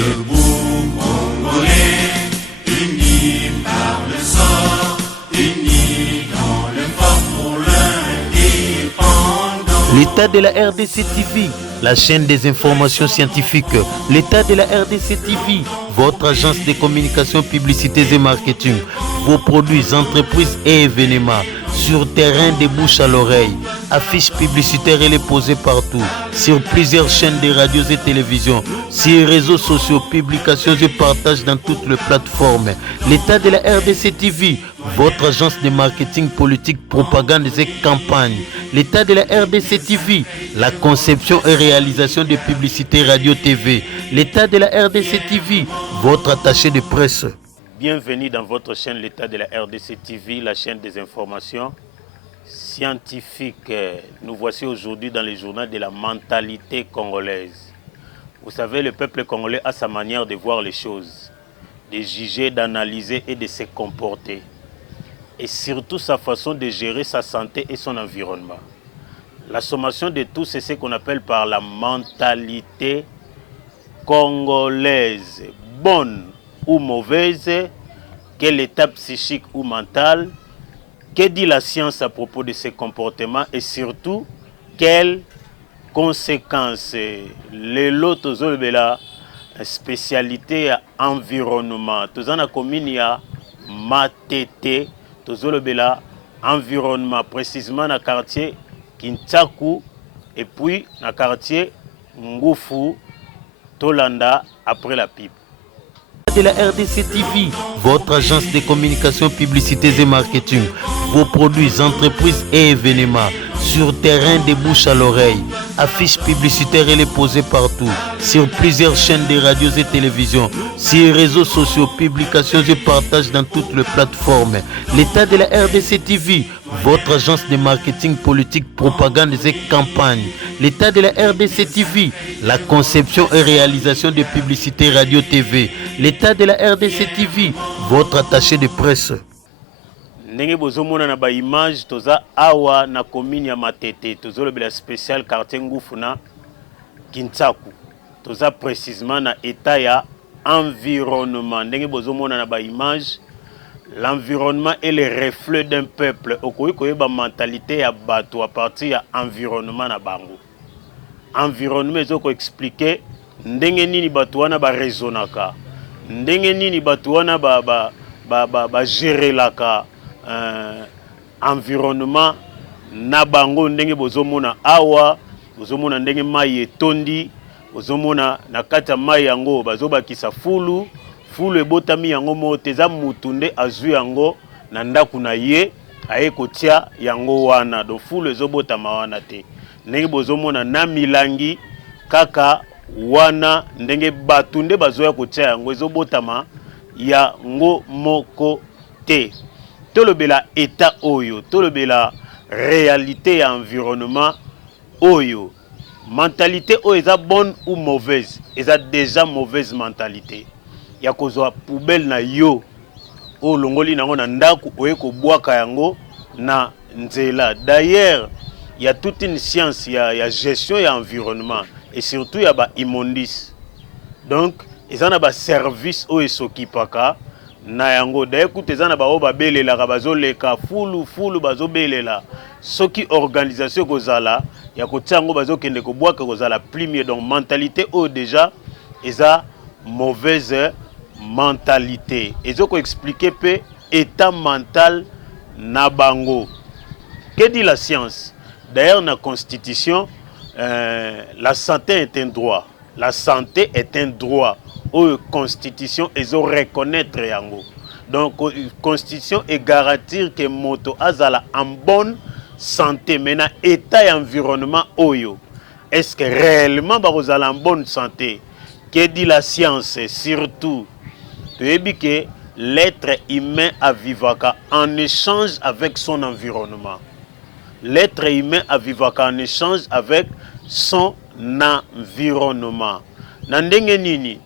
Debout Congolais, unis par le sang, unis dans le fort pour l'indépendance. L'état de la RDC TV, la chaîne des informations scientifiques. L'état de la RDC TV, votre agence de communication, publicité et marketing. Vos produits, entreprises et événements. Sur terrain de bouche à l'oreille. Affiches publicitaires et les posées partout. Sur plusieurs chaînes de radios et télévisions. Sur les réseaux sociaux, publications et partages dans toutes les plateformes. L'état de la RDC TV, votre agence de marketing, politique, propagande et campagne. L'état de la RDC TV, la conception et réalisation de publicités radio-TV. L'état de la RDC TV, votre attaché de presse. Bienvenue dans votre chaîne L'état de la RDC TV, la chaîne des informations scientifiques. Nous voici aujourd'hui dans les journaux de la mentalité congolaise. Vous savez, le peuple congolais a sa manière de voir les choses, de juger, d'analyser et de se comporter. Et surtout sa façon de gérer sa santé et son environnement. La sommation de tout, c'est ce qu'on appelle par la mentalité congolaise. Bonne ou mauvaise, quel état psychique ou mental, que dit la science à propos de ces comportements et surtout, quelles conséquences. Les lots, la spécialité environnement. Tous en a commune, il y a matete, tous environnement, précisément dans le quartier Kintaku et puis dans le quartier Ngufu, Tolanda, après la pipe. De la RDC TV, votre agence de communication, publicité et marketing. Vos produits, entreprises et événements. Sur terrain de bouche à l'oreille. Affiches publicitaires et les posées partout. Sur plusieurs chaînes de radios et télévisions. Sur les réseaux sociaux, publications et partages dans toutes les plateformes. L'état de la RDC TV, votre agence de marketing, politique, propagande et campagne. L'état de la RDC TV, la conception et réalisation de publicités radio-TV. L'état de la RDC TV, votre attaché de presse. Ndenge bozomona na ba image toza awa na commune ya Matete, tozolobela spécial quartier Ngufu na Kintaku. Toza précisément na état ya environnement. Ndenge bozomona na ba image, l'environnement est le reflet d'un peuple. Okoyi koyeba mentalité ya bato à partir ya environnement na bango. Environnement ezoko expliquer ndenge nini bato wana ba raisonnaka. Ndenge nini bato wana ba gérelaka environnement na bango. Ndenge bozomona awa, bozomona ndenge mai etondi, bozomona na kati ya mai yango bazobakisa fulu ebotami yango moteza mutunde azwi yango na ndaku na ye aye kotia yango wana do fulu ezobotama wana te. Ndenge bozomona na milangi kaka wana ndenge batunde bazoya kotia yango ezobotama yango moko te. Tolobela état oyo, tolobela réalité ya environnement oyo. Mentalité oyo eza bonne ou mauvaise, eza déjà mauvaise mentalité. Ya kozwa poubelle na yo o longoli nango na ndaku oye kobwaka yango na nzela. D'ailleurs, il y a toute une science, il y a gestion et environnement et surtout il y a ba immondice. Donc, ils en a ba service oyo esokipaka na yango. D'ailleurs, écoute, ils en a ba oba belela bazoleka fulu bazobelela. Soki organisation kozala ya kotiango bazokende kobwaka kozala plimier. Donc mentalité oyo déjà eza mauvaise mentalité. Ezoko expliquer pe état mental na bango. Que dit la science? D'ailleurs, dans la Constitution, la santé est un droit. La santé est un droit. La Constitution est reconnaître yango. Donc, la Constitution est garantir que moto azala en bonne santé. Maintenant, état et environnement oyo. Est-ce que réellement bazala en bonne santé? Que dit la science? Surtout, tu sais que l'être humain a vivaka en échange avec son environnement. L'être humain a vivaka en échange avec son environnement. Nandenge nini,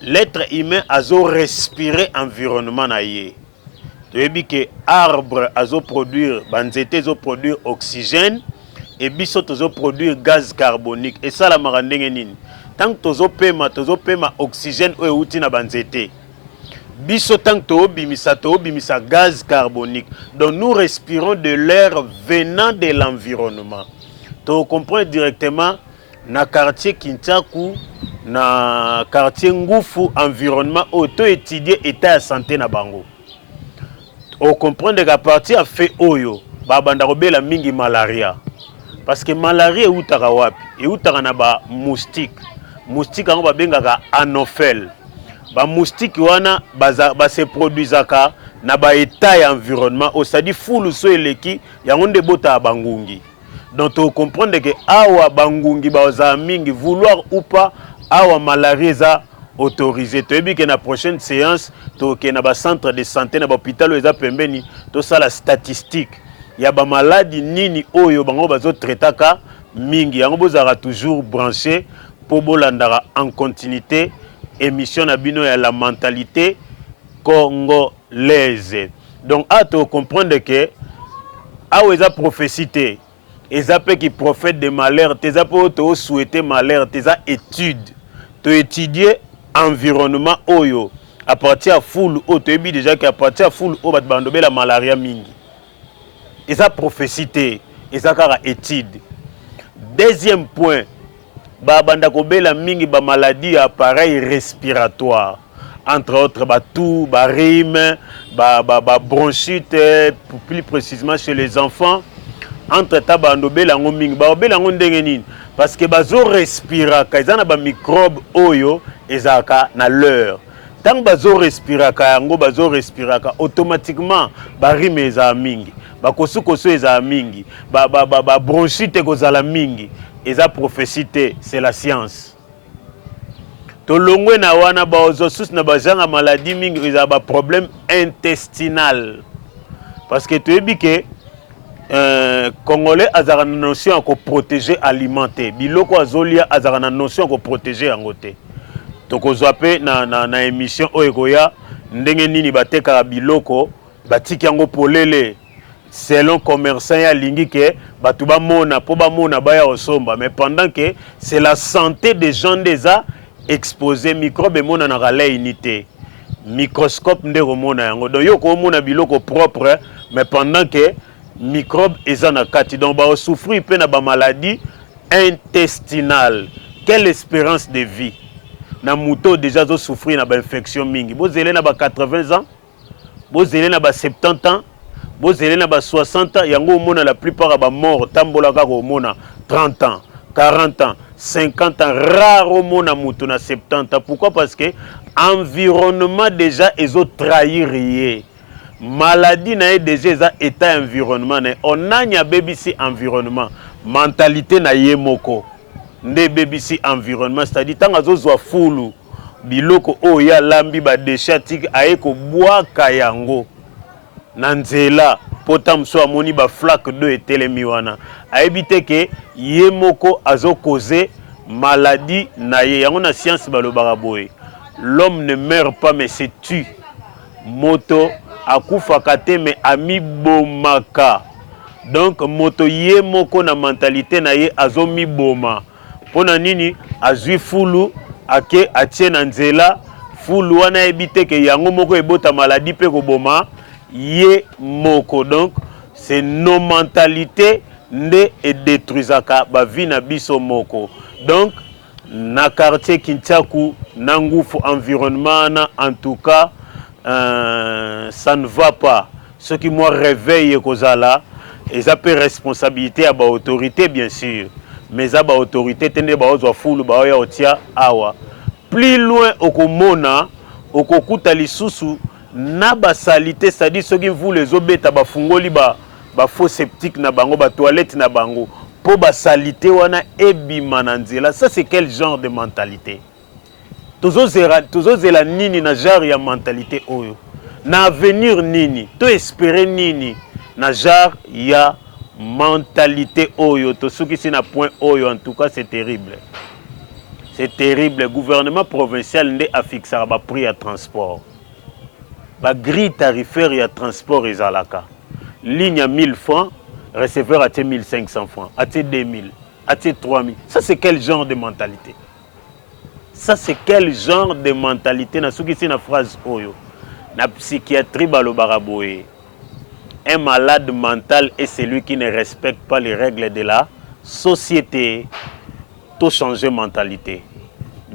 l'être humain a respiré environnement na ye. Tu sais que arbre a produire, banzete a produire oxygène et biso tozo produire gaz carbonique. Et ça la marandenge nini. tant que tozopema oxygène oyo euti na banzete biso tant que bimisa gaz carbonique. Donc nous respirons de l'air venant de l'environnement. Tu comprends directement na quartier Kintaku, na quartier Ngufu, environnement où tu étudies état de santé na bango. On comprend qu'à partir de fait oyo, babanda robela mingi malaria. Parce que malaria est utaka wapi? Et utaka na ba moustique. Moustique ango babengaka anophèle. Ba moustique wana ba se produisaka na ba état ya environnement au c'est-à-dire fulu so eleki yango nde bota bangungi. Donc tu comprends que awa bangungi ba za mingi vouloir ou pas awa malaria za autorisé. Tu as que na prochaine séance tu na ba centre de santé na ba hôpital eza pembeni to ça la statistique. Ya ba maladie nini oyo bango bazo traitaka mingi yango bozara toujours branché pour bolandara en continuité émission na bino ya la mentalité congolaise. Donc à te comprendre que awa eza prophétie eza pe qui prophète de malheur tes apo to souhaiter malheur tes études to étudier environnement oyo à partir à full o to ebi déjà qu'à partir à full o bat bandobe la malaria mingi eza prophétie eza kara étude. Deuxième point banda kobela mingi ba maladie appareil respiratoire entre autres ba tout ba rhume ba bronchite plus précisément chez les enfants entre tabando bela ngo mingi ba bela ngo ndenge nini parce que bazo respira ka ezana ba microbe oyo ezaka na leur tant bazo respira ka yango bazo respira ka automatiquement ba rhume eza mingi ba kosukoso eza mingi ba bronchite kozala mingi. Et la prophétie, c'est la science. Tolongwe na wana ba ozosus na ba janga maladie mingi ils a ba problème intestinal. Parce que tu es dit que Congolais azara na notion ko protéger alimenter. Biloko azolia azara na notion ko protéger angote. Tokozwape na émission oyekoya ndenge nini bateka biloko batiki yango polele. Selon commerçant ya lingi ke batuba mona po ba mona baya osomba mais pendant que c'est la santé des gens déjà exposés microbe mona na gala unité microscope nde mona yango donc yo ko mona biloko propre mais pendant que microbe eza na kati donc ba souffrir pe na ba maladie intestinale. Quelle espérance de vie na muto déjà zo souffrir na ba infection mingi bozele na ba 80 ans bozele na ba 70 ans bozele na ba 60 ans yango mona la plupart ba mort tambola ka ko mona 30 ans 40 ans 50 ans rare mona mutu na 70 ans. Pourquoi? Parce que environnement déjà ezo trahir yé maladie na déjà état environnement na on anya BBC environnement mentalité na ye moko nde BBC environnement c'est-à-dire tanga zozwa fulu biloko oya lambi ba déchatique aeko boaka yango Nanzela potam so amoni ba flaque de etelemi wana aebite ke ye moko azo causer maladie na ye yango na science balobaka boye l'homme ne meurt pas mais se tue moto akufaka te mais ami bomaka donc moto ye moko na mentalité na ye azo mi boma pona nini azui fulu ake atie na nzela fulu wana ebite ke yango moko ebota maladie pe ko boma Yé moko. Donc c'est nos mentalités nde et détruisaka ba vie na biso moko. Donc na quartier Kintaku na Ngufu environnement na en tout cas ça ne va pas. Ce qui moi réveille kozala et ça peut responsabilité à ba autorité bien sûr mais à ba autorité tende ba ozwa fulu ba ya otia awa plus loin okomona okokuta lisusu na ba salité c'est-à-dire ceux qui vous les obeta ba fungoli ba faux septique na bango ba toilette na bango po ba salité wana ebima na nzela. Ça c'est quel genre de mentalité? Tozozela nini na genre ya mentalité oyo na avenir nini to espérer nini na genre ya mentalité oyo to soki si na point oyo. En tout cas c'est terrible, c'est terrible. Le gouvernement provincial nde a fixé ba prix à transport. La grille tarifaire et transport est à la cas. Ligne à 1000 francs, receveur à 1500 francs, à 2000, à 3000. Ça, c'est quel genre de mentalité? Ça, c'est quel genre de mentalité? Na souki c'est na phrase oyo. Na psychiatrie balobaraboé. Un malade mental est celui qui ne respecte pas les règles de la société. Tout changer mentalité.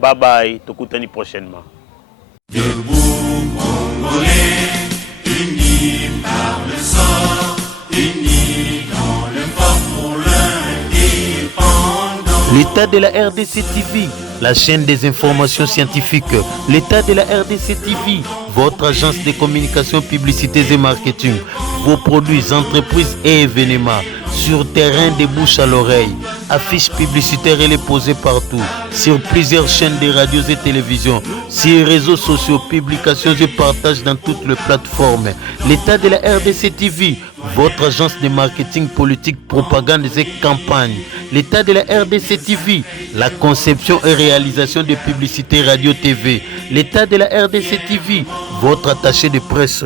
Bye bye, tokutani prochainement. Debout, Congolais, unis par le sang, unis dans le fort pour l'indépendance. L'état de la RDC TV, la chaîne des informations scientifiques. L'état de la RDC TV, votre agence de communication, publicité et marketing. Vos produits, entreprises et événements. Sur terrain de bouche à l'oreille. Affiches publicitaires et les posées partout. Sur plusieurs chaînes de radios et télévisions. Sur réseaux sociaux, publications et partages dans toutes les plateformes. L'état de la RDC TV, votre agence de marketing politique, propagande et campagne. L'état de la RDC TV, la conception et réalisation de publicités radio TV. L'état de la RDC TV, votre attaché de presse.